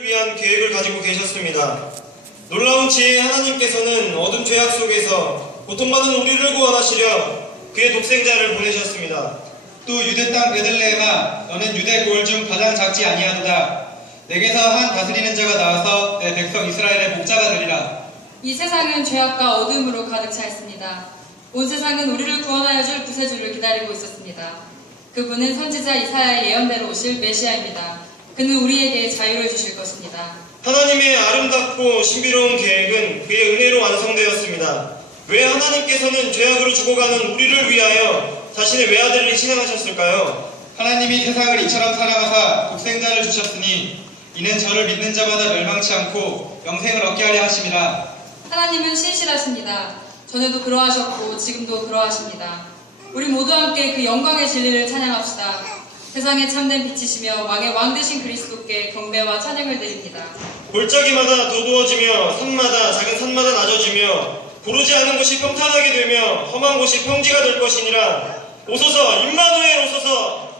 위한 계획을 가지고 계셨습니다. 놀라운 지혜의 하나님께서는 어둠 죄악 속에서 고통받은 우리를 구원하시려 그의 독생자를 보내셨습니다. 또 유대 땅 베들레헴아 너는 유대 고을 중 가장 작지 아니하도다 내게서 한 다스리는 자가 나와서 내 백성 이스라엘의 목자가 되리라 이 세상은 죄악과 어둠으로 가득 차 있습니다. 온 세상은 우리를 구원하여 줄 구세주를 기다리고 있었습니다. 그분은 선지자 이사야의 예언대로 오실 메시아입니다. 그는 우리에게 자유를 주실 것입니다. 하나님의 아름답고 신비로운 계획은 그의 은혜로 완성되었습니다. 왜 하나님께서는 죄악으로 죽어가는 우리를 위하여 자신의 외아들을 희생하셨을까요? 하나님이 세상을 이처럼 사랑하사 독생자를 주셨으니 이는 저를 믿는 자마다 멸망치 않고 영생을 얻게 하려 하심이라 하나님은 신실하십니다. 전에도 그러하셨고 지금도 그러하십니다. 우리 모두 함께 그 영광의 진리를 찬양합시다. 세상의 참된 빛이시며 왕의 왕 되신 그리스도께 경배와 찬양을 드립니다. 골짜기마다 도두어지며 산마다 작은 산마다 낮아지며 고르지 않은 곳이 평탄하게 되며 험한 곳이 평지가 될 것이니라 오소서 임마누엘 오소서